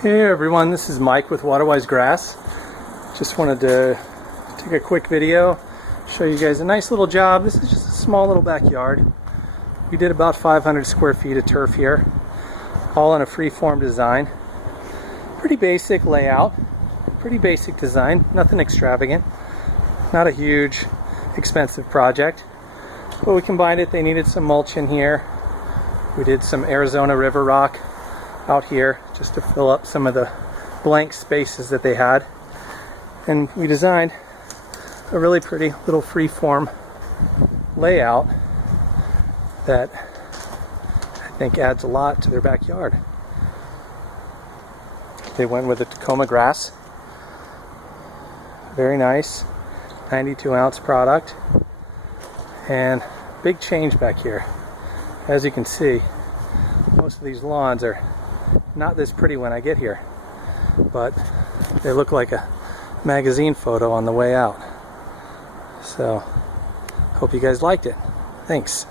Hey everyone, this is Mike with Waterwise Grass. Just wanted to take a quick video, show you guys a nice little job. This is just a small little backyard. We did about 500 square feet of turf here, all in a freeform design. Pretty basic layout, pretty basic design, nothing extravagant. Not a huge, expensive project. But we combined it. They needed some mulch in here. We did some Arizona river rock out here just to fill up some of the blank spaces that they had, and we designed a really pretty little freeform layout that I think adds a lot to their backyard. They went with the Tacoma grass, very nice 92 ounce product, and big change back here. As you can see, most of these lawns are not this pretty when I get here, but they look like a magazine photo on the way out. So, hope you guys liked it. Thanks.